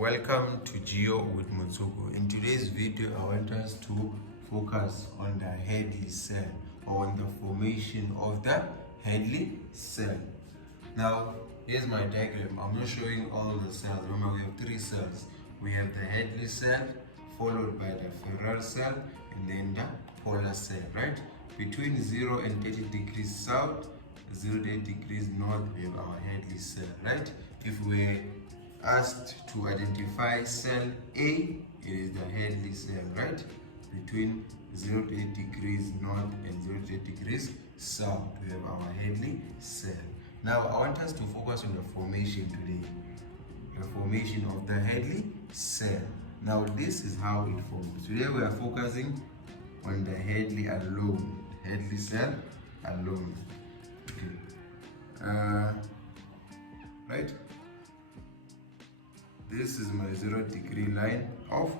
Welcome to Geo with Mutsuku. In today's video, I want us to focus on the Hadley cell, or on the formation of the Hadley cell. Now, here's my diagram. I'm not showing all the cells. Remember, we have three cells. We have the Hadley cell, followed by the Ferrari cell, and then the polar cell, right? Between 0 and 30 degrees south, 0 to 8 degrees north, we have our Hadley cell, right? If we're asked to identify cell A, it is the Hadley cell, right? Between 0 to 8 degrees north and 0 to 8 degrees south, we have our Hadley cell. Now, I want us to focus on the formation today. The formation of the Hadley cell. Now, this is how it forms. Today, we are focusing on the Hadley alone. Hadley cell alone. Okay. Right? This is my 0 degree line of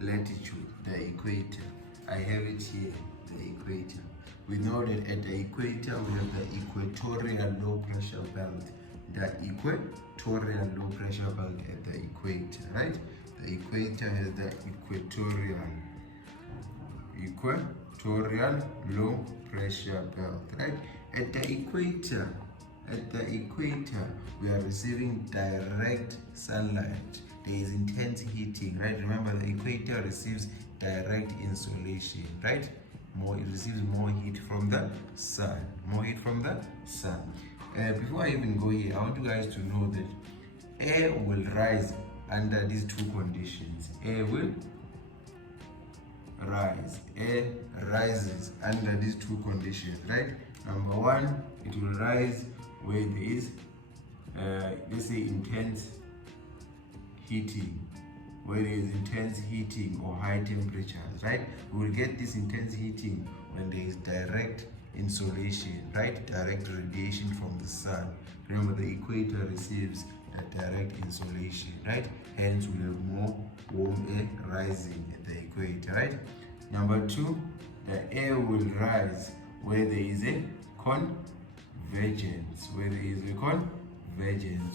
latitude, the equator. I have it here, the equator. We know that at the equator we have the equatorial low pressure belt. The equatorial low pressure belt at the equator, right? The equator has the equatorial low pressure belt, right? At the equator, we are receiving direct sunlight. There is intense heating, right? Remember, the equator receives direct insolation, right? It receives more heat from the sun. Before I even go here, I want you guys to know that air will rise under these two conditions. Air rises under these two conditions, right? Number one, it will rise where there is, let's say, intense heating, where there is intense heating or high temperatures, right? We will get this intense heating when there is direct insolation, right? Direct radiation from the sun. Remember, the equator receives a direct insolation, right? Hence, we have more warm air rising at the equator, right? Number two, the air will rise where there is a convergence.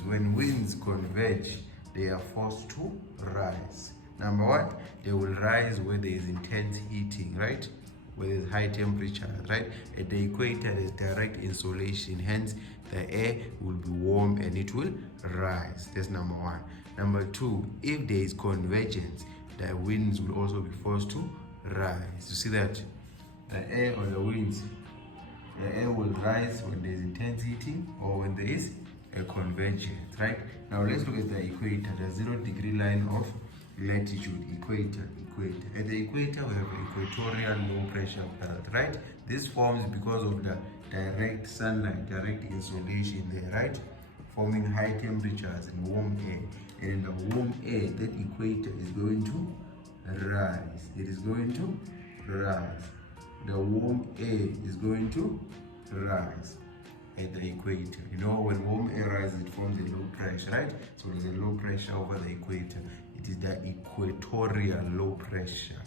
When winds converge, they are forced to rise. Number one, they will rise where there is intense heating, right? Where there is high temperature, right? At the equator, there is direct insolation. Hence, the air will be warm and it will rise. That's number one. Number two, if there is convergence, the winds will also be forced to rise. You see that? The air or the winds, the air will rise when there is intense heating or when there is a convergence, right? Now let's look at the equator, the 0 degree line of latitude, equator. At the equator, we have equatorial low pressure belt, right? This forms because of the direct sunlight, direct insolation there, right? Forming high temperatures and warm air. And in the warm air, that equator is going to rise. It is going to rise. The warm air is going to rise at the equator. You know, when warm air rises, it forms a low pressure, right? So there's a low pressure over the equator. It is the equatorial low pressure.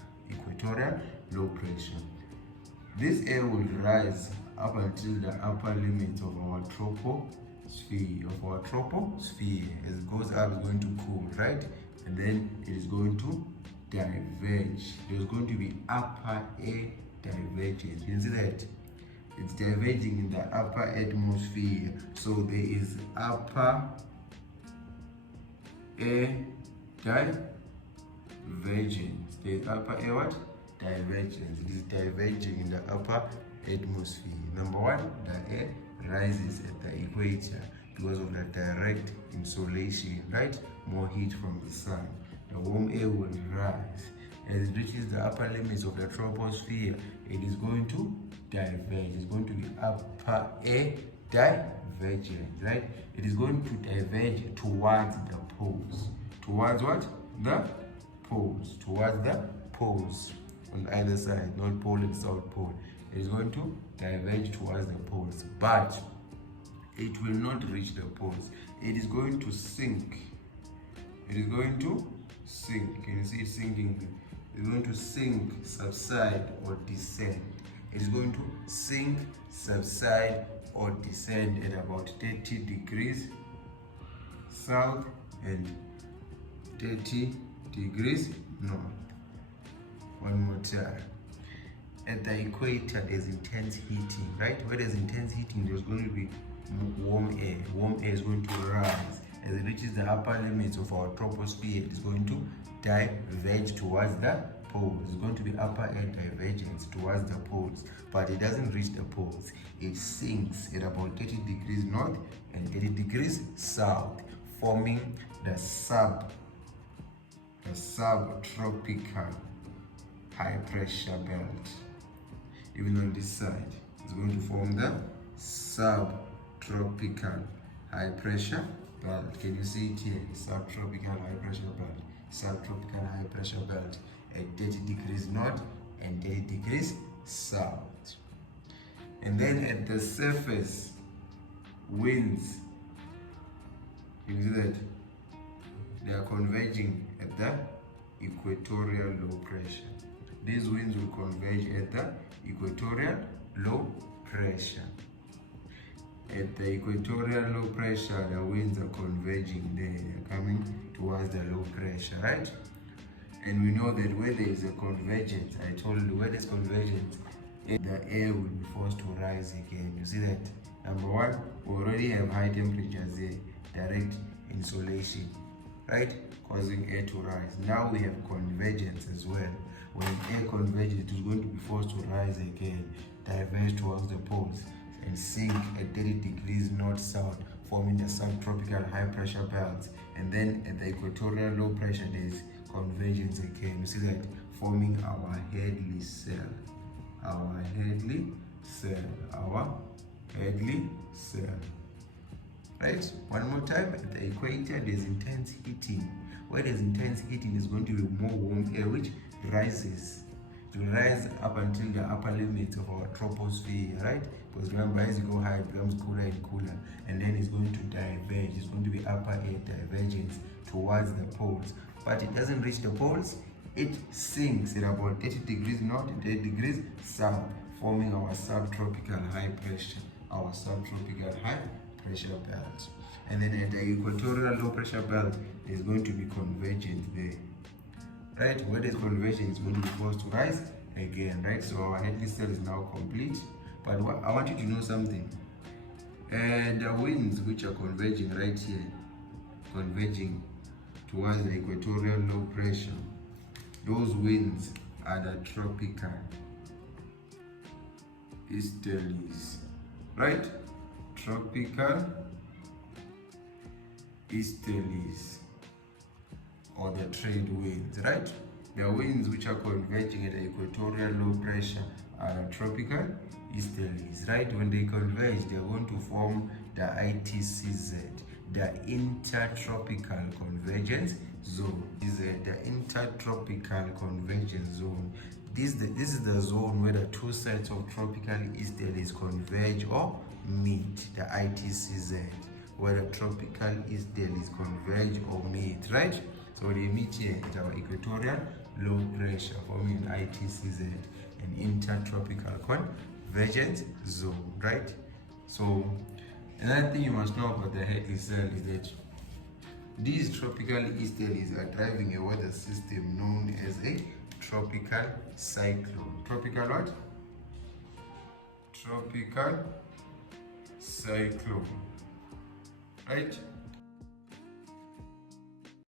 This air will rise up until the upper limits of our troposphere. As it goes up, it's going to cool, right? And then it is going to diverge. There's going to be upper air divergence. You can see that it's diverging in the upper atmosphere. So there is upper air divergence. There is upper air what? Divergence. It is diverging in the upper atmosphere. Number one, the air rises at the equator because of the direct insolation, right? More heat from the sun. The warm air will rise. As it reaches the upper limits of the troposphere, it is going to diverge. It's going to be upper air divergence, right? It is going to diverge towards the poles. Towards what? The poles. Towards the poles on either side, North Pole and South Pole. It is going to diverge towards the poles, but it will not reach the poles. It is going to sink. Can you see it sinking? It's going to sink, subside, or descend. It's going to sink, subside, or descend at about 30 degrees south and 30 degrees north. One more time. At the equator, there's intense heating, right? Where there's intense heating, there's going to be warm air. Warm air is going to rise. As it reaches the upper limits of our troposphere, it is going to diverge towards the poles. It's going to be upper air divergence towards the poles, but it doesn't reach the poles. It sinks at about 30 degrees north and 80 degrees south, forming the subtropical high pressure belt. Even on this side, it's going to form the subtropical high pressure belt. Can you see it here? Subtropical high pressure belt. Subtropical high pressure belt at 30 degrees north and 30 degrees south. And then at the surface, winds, you see that they are converging at the equatorial low pressure. These winds will converge at the equatorial low pressure. At the equatorial low pressure, the winds are converging there. They are coming towards the low pressure, right? And we know that where there is a convergence, I told you, where there's convergence, the air will be forced to rise again. You see that? Number one, we already have high temperatures there, direct insolation, right? Causing air to rise. Now we have convergence as well. When air converges, it is going to be forced to rise again, diverge towards the poles, and sink at 30 degrees north-south, forming the subtropical high pressure belt. And then at the equatorial low pressure, there is convergence again. You see that? Forming our Hadley cell. Our Hadley cell. Our Hadley cell. Right? One more time. At the equator, there's intense heating. Where there's intense heating, is going to be more warm air, which rises. To rise up until the upper limits of our troposphere, right? Because remember, as you go higher, it becomes cooler and cooler, and then it's going to diverge. It's going to be upper air divergence towards the poles, but it doesn't reach the poles. It sinks at about 30 degrees north and 30 degrees south, forming our subtropical high pressure, belt. And then at the equatorial low pressure belt, there's going to be convergence there. Right, where there's convergence, it's going to be forced to rise again, right? So our Hadley cell is now complete. But I want you to know something. The winds which are converging right here, converging towards the equatorial low pressure, those winds are the tropical easterlies, right? Tropical easterlies, or the trade winds, right? The winds which are converging at the equatorial low pressure are the tropical easterlies, right? When they converge, they are going to form the ITCZ, the Intertropical Convergence Zone. This is the Intertropical Convergence Zone. This is the zone where the two sets of tropical easterlies converge or meet, the ITCZ, where the tropical easterlies converge or meet, right? So they meet here at our equatorial low pressure, forming an ITCZ, an Intertropical Convergence Zone, right? So another thing you must know about the Hadley cell is that these tropical easterlies are driving a weather system known as a tropical cyclone. Tropical what? Tropical cyclone, right?